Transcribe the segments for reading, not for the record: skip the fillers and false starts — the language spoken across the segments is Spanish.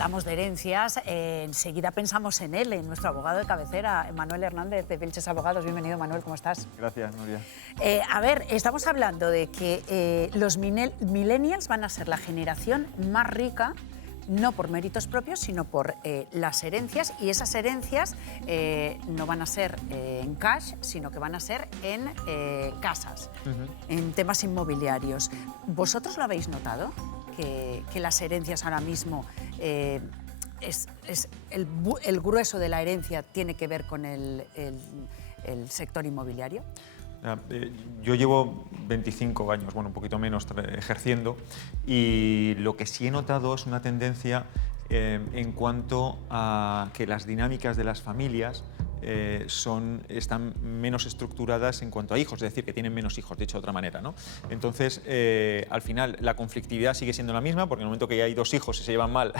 hablamos de herencias, enseguida pensamos en él, en nuestro abogado de cabecera, Manuel Hernández, de Vilches Abogados. Bienvenido, Manuel, ¿cómo estás? Gracias, Nuria. A ver, estamos hablando de que los millennials van a ser la generación más rica, no por méritos propios, sino por las herencias, y esas herencias no van a ser en cash, sino que van a ser en casas, en temas inmobiliarios. ¿Vosotros lo habéis notado? Que las herencias ahora mismo, el grueso de la herencia tiene que ver con el sector inmobiliario. Yo llevo 25 años, bueno, un poquito menos, ejerciendo, y lo que sí he notado es una tendencia en cuanto a que las dinámicas de las familias están menos estructuradas en cuanto a hijos, es decir, que tienen menos hijos, dicho de otra manera, ¿no? Entonces, al final, la conflictividad sigue siendo la misma, porque en el momento que ya hay dos hijos y se llevan mal,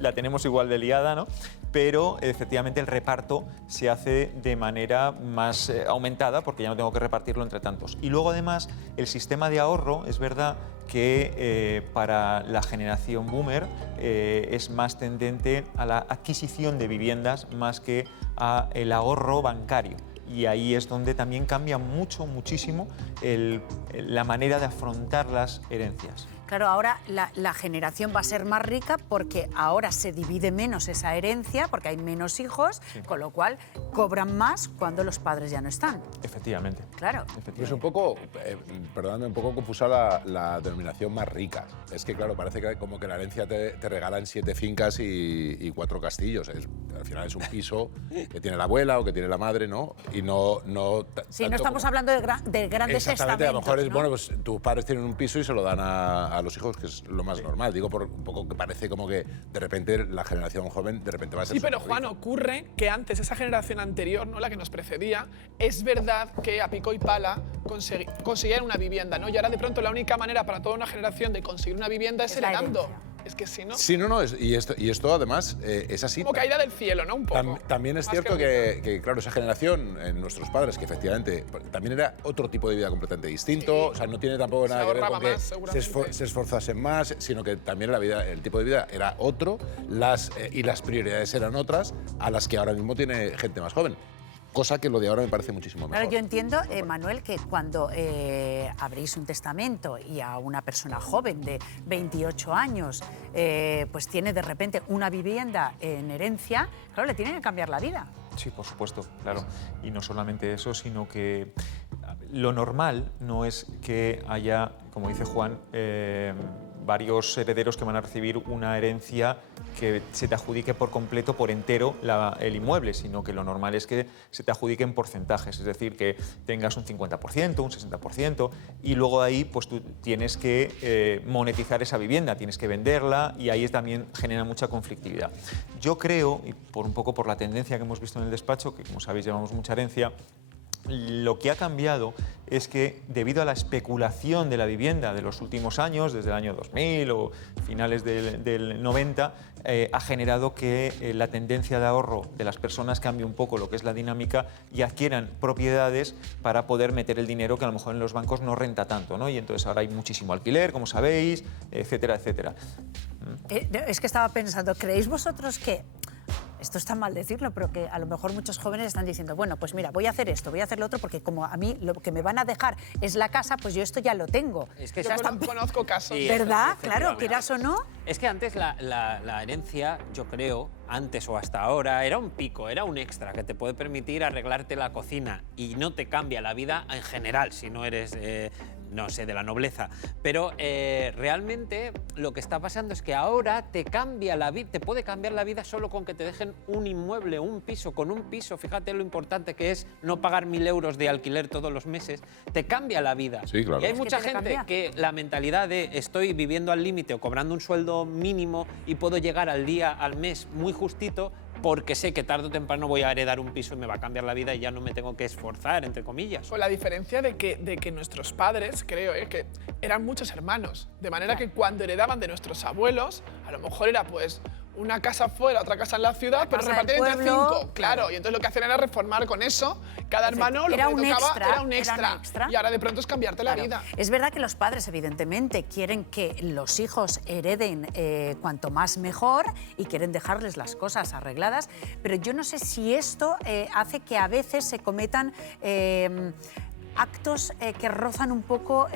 la tenemos igual de liada, ¿no? Pero, efectivamente, el reparto se hace de manera más aumentada, porque ya no tengo que repartirlo entre tantos. Y luego, además, el sistema de ahorro, es verdad que para la generación boomer es más tendente a la adquisición de viviendas más que a el ahorro bancario. Y ahí es donde también cambia muchísimo la manera de afrontar las herencias. Claro, ahora la generación va a ser más rica porque ahora se divide menos esa herencia, porque hay menos hijos, sí, con lo cual cobran más cuando los padres ya no están. Efectivamente. Claro. Efectivamente. Es un poco, perdóname, un poco confusa la denominación más rica. Es que, claro, parece que como que la herencia te regalan 7 fincas y 4 castillos. Al final es un piso que tiene la abuela o que tiene la madre, ¿no? Y no sí, no estamos hablando de grandes exactamente, estamentos, a lo mejor es, ¿no? bueno, pues tus padres tienen un piso y se lo dan a los hijos, que es lo más normal. Digo, por un poco que parece como que de repente la generación joven de repente va a ser... Sí, pero Juan, ocurre que antes esa generación anterior, ¿no?, la que nos precedía, es verdad que a pico y pala conseguían una vivienda, ¿no? Y ahora de pronto la única manera para toda una generación de conseguir una vivienda es heredando. Es que si no... Sí, no, y esto además es así. Como caída del cielo, ¿no? Un poco. También es cierto que, claro, esa generación, nuestros padres, que efectivamente también era otro tipo de vida completamente distinto, sí, o sea, no tiene tampoco nada que ver con que se esforzasen más, sino que también el tipo de vida era otro, y las prioridades eran otras a las que ahora mismo tiene gente más joven. Cosa que lo de ahora me parece muchísimo mejor. Claro, yo entiendo, Manuel, que cuando abrís un testamento y a una persona joven de 28 años pues tiene de repente una vivienda en herencia, claro, le tienen que cambiar la vida. Sí, por supuesto, claro. Y no solamente eso, sino que lo normal no es que haya, como dice Juan, varios herederos que van a recibir una herencia que se te adjudique por completo, por entero, el inmueble, sino que lo normal es que se te adjudiquen porcentajes, es decir, que tengas un 50%, un 60%, y luego ahí pues tú tienes que monetizar esa vivienda, tienes que venderla, y ahí también genera mucha conflictividad. Yo creo, y un poco por la tendencia que hemos visto en el despacho, que como sabéis llevamos mucha herencia, lo que ha cambiado es que debido a la especulación de la vivienda de los últimos años, desde el año 2000 o finales del 90, ha generado que la tendencia de ahorro de las personas cambie un poco lo que es la dinámica y adquieran propiedades para poder meter el dinero que a lo mejor en los bancos no renta tanto, ¿no? Y entonces ahora hay muchísimo alquiler, como sabéis, etcétera, etcétera. Es que estaba pensando, ¿creéis vosotros que... Esto está mal decirlo, pero que a lo mejor muchos jóvenes están diciendo, bueno, pues mira, voy a hacer esto, voy a hacer lo otro, porque como a mí lo que me van a dejar es la casa, pues yo esto ya lo tengo. Es que yo conozco casos. Sí, ¿verdad? Claro, quieras o no. Es que antes la herencia, yo creo, antes o hasta ahora, era un pico, era un extra que te puede permitir arreglarte la cocina y no te cambia la vida en general si no eres... no sé, de la nobleza, pero realmente lo que está pasando es que ahora te cambia la vida, te puede cambiar la vida solo con que te dejen un inmueble, un piso. Con un piso, fíjate lo importante que es no pagar 1.000 euros de alquiler todos los meses, te cambia la vida. Sí, claro. Y hay mucha gente que la mentalidad de estoy viviendo al límite o cobrando un sueldo mínimo y puedo llegar al día, al mes muy justito, porque sé que tarde o temprano voy a heredar un piso y me va a cambiar la vida y ya no me tengo que esforzar, entre comillas. Con la diferencia de que nuestros padres, creo, que eran muchos hermanos. De manera que cuando heredaban de nuestros abuelos, a lo mejor era pues una casa fuera, otra casa en la ciudad, pero casa repartir del entre pueblo, 5. Claro, y entonces lo que hacían era reformar con eso. Cada hermano lo que Era le un tocaba extra, era un era un extra. extra. Y ahora de pronto es cambiarte la vida. Es verdad que los padres, evidentemente, quieren que los hijos hereden cuanto más mejor y quieren dejarles las cosas arregladas, pero yo no sé si esto hace que a veces se cometan actos que rozan un poco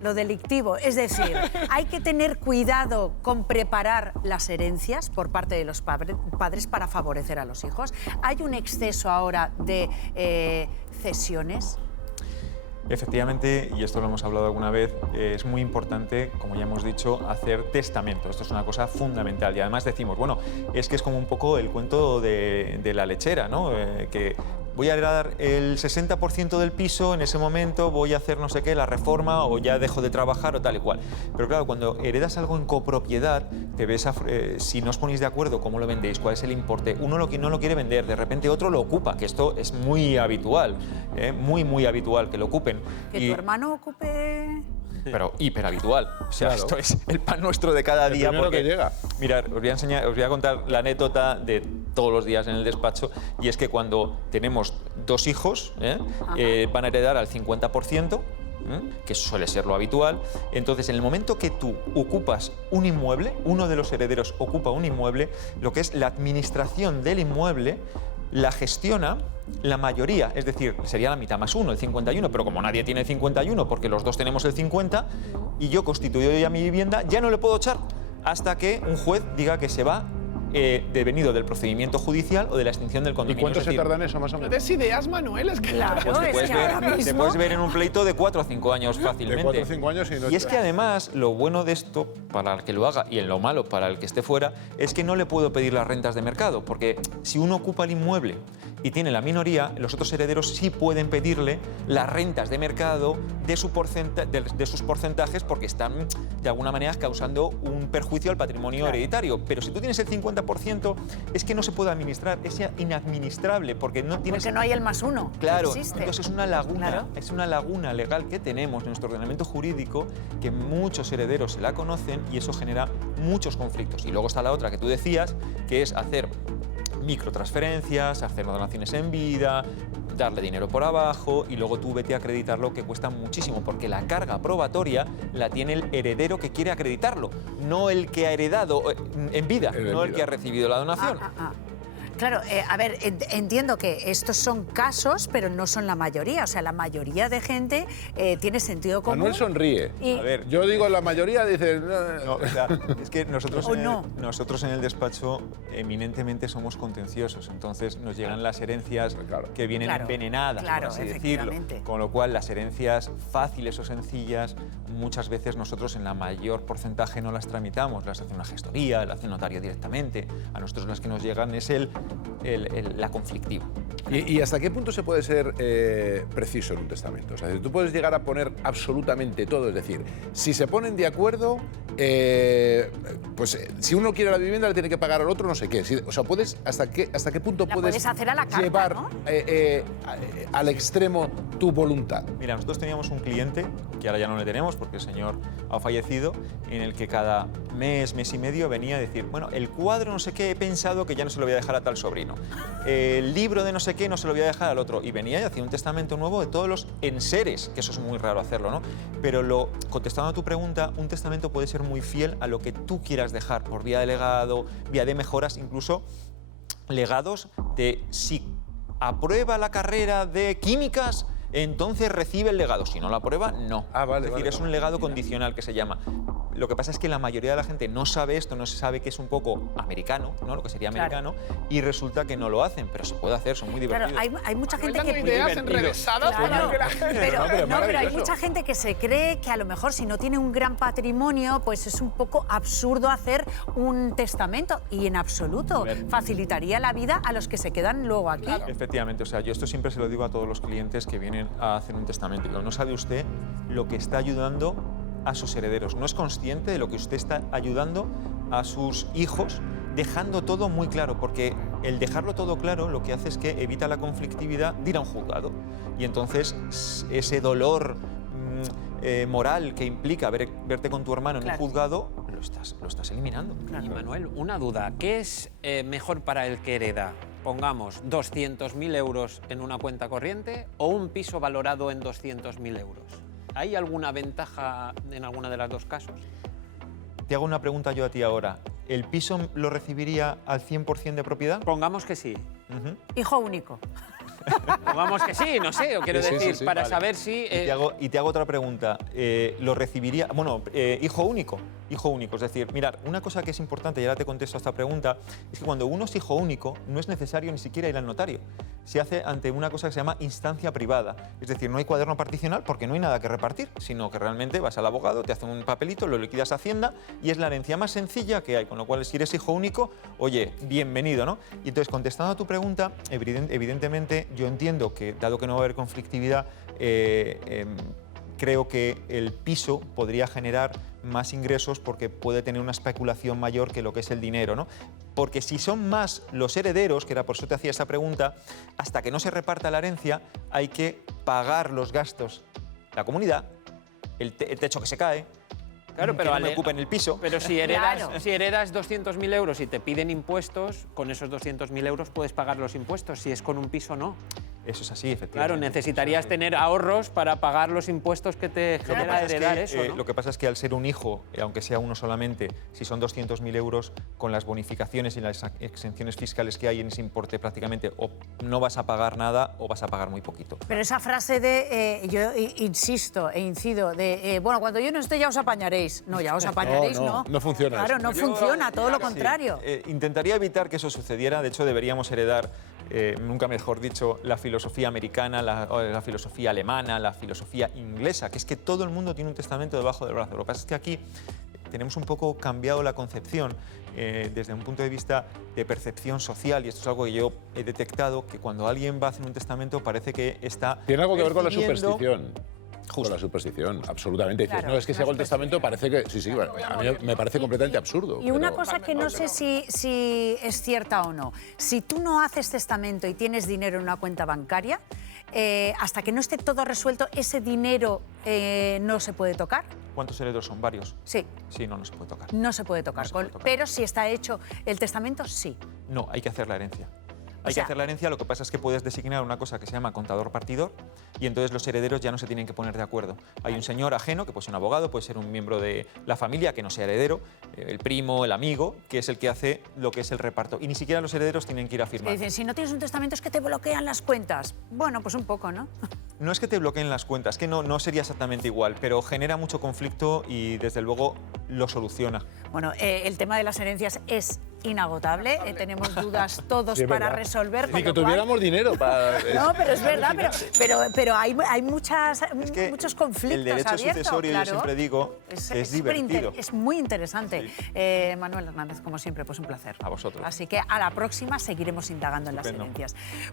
lo delictivo. Es decir, hay que tener cuidado con preparar las herencias por parte de los padres para favorecer a los hijos. ¿Hay un exceso ahora de cesiones? Efectivamente, y esto lo hemos hablado alguna vez, es muy importante, como ya hemos dicho, hacer testamento. Esto es una cosa fundamental. Y además decimos, bueno, es que es como un poco el cuento de la lechera, ¿no? Que voy a heredar el 60% del piso, en ese momento voy a hacer no sé qué, la reforma, o ya dejo de trabajar o tal y cual. Pero claro, cuando heredas algo en copropiedad, te ves si no os ponéis de acuerdo cómo lo vendéis, cuál es el importe, uno no lo quiere vender, de repente otro lo ocupa, que esto es muy habitual, muy habitual que lo ocupen. Que tu hermano ocupe... Pero hiperhabitual. O sea, Claro. esto es el pan nuestro de cada día. primero Porque, que llega. mirad, os voy a contar la anécdota de todos los días en el despacho, y es que cuando tenemos 2 hijos, van a heredar al 50%, que suele ser lo habitual. Entonces, en el momento que tú ocupas un inmueble, uno de los herederos ocupa un inmueble, lo que es la administración del inmueble la gestiona la mayoría, es decir, sería la mitad más 1, el 51, pero como nadie tiene el 51 porque los dos tenemos el 50 y yo constituyo ya mi vivienda, ya no le puedo echar hasta que un juez diga que se va devenido del procedimiento judicial o de la extinción del ¿Y condominio. cuánto Es se decir, tarda en eso, más o No menos? des ideas, Manuel, es que... Claro, pues es que ahora te mismo... puedes ver en un pleito de 4 o 5 años fácilmente. De 4 o 5 años y no Y es está. que además lo bueno de esto, para el que lo haga, y en lo malo para el que esté fuera, es que no le puedo pedir las rentas de mercado, porque si uno ocupa el inmueble y tiene la minoría, los otros herederos sí pueden pedirle las rentas de mercado de sus porcentajes, porque están de alguna manera causando un perjuicio al patrimonio hereditario. Pero si tú tienes el 50%, es que no se puede administrar, es inadministrable, porque no tienes... Porque no hay el más 1. Claro, existe. entonces es una laguna, Claro. es una laguna legal que tenemos en nuestro ordenamiento jurídico, que muchos herederos se la conocen y eso genera muchos conflictos. Y luego está la otra que tú decías, que es hacer microtransferencias, hacer donaciones en vida, darle dinero por abajo y luego tú vete a acreditarlo, que cuesta muchísimo, porque la carga probatoria la tiene el heredero que quiere acreditarlo, no el que ha heredado en vida, no el que ha recibido la donación. Claro, a ver, entiendo que estos son casos, pero no son la mayoría. O sea, la mayoría de gente tiene sentido común. Manuel sonríe. Y- A ver, Yo digo, la mayoría dice... no, o sea, es que nosotros, O no. nosotros en el despacho eminentemente somos contenciosos, entonces nos llegan las herencias Claro. que vienen Claro, envenenadas, claro, por así decirlo. efectivamente. Con lo cual, las herencias fáciles o sencillas, muchas veces nosotros en la mayor porcentaje no las tramitamos, las hace una gestoría, las hace un notario directamente. A nosotros las que nos llegan es la conflictiva. ¿Y hasta qué punto se puede ser preciso en un testamento? O sea, tú puedes llegar a poner absolutamente todo. Es decir, si se ponen de acuerdo, pues si uno quiere la vivienda le tiene que pagar al otro no sé qué. O sea, ¿hasta qué punto La puedes puedes hacer a la carta, llevar ¿no? al extremo tu voluntad? Mira, nosotros teníamos un cliente, que ahora ya no le tenemos porque el señor ha fallecido, en el que cada mes y medio venía a decir, bueno, el cuadro no sé qué he pensado que ya no se lo voy a dejar a tal sobrino, el libro de no sé qué no se lo voy a dejar al otro, y venía y hacía un testamento nuevo de todos los enseres, que eso es muy raro hacerlo, ¿no? Pero contestando a tu pregunta, un testamento puede ser muy fiel a lo que tú quieras dejar por vía de legado, vía de mejoras, incluso legados de si aprueba la carrera de químicas, entonces recibe el legado. Si no la aprueba, no. Ah, vale, es decir, vale, es un legado condicional que se llama. Lo que pasa es que la mayoría de la gente no sabe esto, no se sabe que es un poco americano, ¿no? Lo que sería Claro. americano, y resulta que no lo hacen, pero se puede hacer, son muy divertidos. Claro, hay mucha gente Dando que... ideas divertidos. enrevesadas para Claro, que la gente... pero, No, pero es no, pero hay maravilloso. mucha gente que se cree que a lo mejor si no tiene un gran patrimonio, pues es un poco absurdo hacer un testamento, y en absoluto facilitaría la vida a los que se quedan luego aquí. Efectivamente, o sea, yo esto siempre se lo digo a todos los clientes que vienen a hacer un testamento. Digo, no sabe usted lo que está ayudando a sus herederos, no es consciente de lo que usted está ayudando a sus hijos, dejando todo muy claro, porque el dejarlo todo claro lo que hace es que evita la conflictividad de ir a un juzgado. Y entonces ese dolor moral que implica verte con tu hermano en Claro. un juzgado lo estás eliminando. Y Manuel, una duda. ¿Qué es mejor para el que hereda? Pongamos 200.000 euros en una cuenta corriente o un piso valorado en 200.000 euros. ¿Hay alguna ventaja en alguna de las dos casos? Te hago una pregunta yo a ti ahora. ¿El piso lo recibiría al 100% de propiedad? Pongamos que sí. Hijo único. Pongamos que sí, no sé, quiero decir, para vale. saber si... Y te hago otra pregunta. ¿Lo recibiría? Bueno, hijo único. Hijo único. Es decir, mirad, una cosa que es importante, y ahora te contesto a esta pregunta, es que cuando uno es hijo único, no es necesario ni siquiera ir al notario. Se hace ante una cosa que se llama instancia privada. Es decir, no hay cuaderno particional porque no hay nada que repartir, sino que realmente vas al abogado, te hacen un papelito, lo liquidas a Hacienda y es la herencia más sencilla que hay. Con lo cual, si eres hijo único, oye, bienvenido, ¿no? Y entonces, contestando a tu pregunta, evidentemente, yo entiendo que, dado que no va a haber conflictividad, creo que el piso podría generar más ingresos porque puede tener una especulación mayor que lo que es el dinero, ¿no? Porque si son más los herederos, que era por eso te hacía esa pregunta, hasta que no se reparta la herencia hay que pagar los gastos. La comunidad, el techo que se cae, Claro, pero que no me ocupen el piso. Pero si heredas, Claro. si heredas 200.000 euros y te piden impuestos, con esos 200.000 euros puedes pagar los impuestos. Si es con un piso, no. Eso es así, efectivamente. Claro, necesitarías Eso es así. tener ahorros para pagar los impuestos que te Lo que genera pasa es heredar que, eso, ¿no? Lo que pasa es que al ser un hijo, aunque sea uno solamente, si son 200.000 euros, con las bonificaciones y las exenciones fiscales que hay en ese importe prácticamente, o no vas a pagar nada o vas a pagar muy poquito. Pero esa frase de, yo insisto e incido, de, bueno, cuando yo no esté ya os apañaréis. No, ya os apañaréis, No, no. no funciona Claro, eso. no funciona, todo lo contrario. Sí, intentaría evitar que eso sucediera. De hecho, deberíamos heredar, nunca mejor dicho, la filosofía americana, la filosofía alemana, la filosofía inglesa, que es que todo el mundo tiene un testamento debajo del brazo. Lo que pasa es que aquí tenemos un poco cambiado la concepción desde un punto de vista de percepción social, y esto es algo que yo he detectado, que cuando alguien va a hacer un testamento parece que está... Tiene algo que ver con la percibiendo- superstición. Con la superstición, absolutamente. Dices, Claro, no, es que si la hago el testamento parece que... Sí, sí, bueno, a mí me parece completamente absurdo. Y una pero- cosa que no sé si es cierta o no. Si tú no haces testamento y tienes dinero en una cuenta bancaria, hasta que no esté todo resuelto, ¿ese dinero no se puede tocar? ¿Cuántos herederos son? ¿Varios? Sí, Sí, no se puede tocar. no se puede tocar. No se puede tocar. Pero si está hecho el testamento, sí. No, hay que hacer la herencia. O Hay sea- que hacer la herencia, lo que pasa es que puedes designar una cosa que se llama contador-partidor y entonces los herederos ya no se tienen que poner de acuerdo. Hay un señor ajeno, que puede ser un abogado, puede ser un miembro de la familia que no sea heredero, el primo, el amigo, que es el que hace lo que es el reparto. Y ni siquiera los herederos tienen que ir a Te firmar. dicen, si no tienes un testamento es que te bloquean las cuentas. Bueno, pues un poco, ¿no? No es que te bloqueen las cuentas, que no sería exactamente igual, pero genera mucho conflicto y desde luego lo soluciona. Bueno, el tema de las herencias es inagotable. Tenemos dudas todos Sí, es para verdad. resolver. Ni con que lo cual- tuviéramos dinero para... No, pero es verdad, pero hay Es que muchos conflictos el derecho abiertos, sucesorio, claro. yo siempre digo, es divertido. Es muy interesante. Manuel Hernández, como siempre, pues un placer. A vosotros. Así que a la próxima seguiremos indagando en las Estupendo. herencias.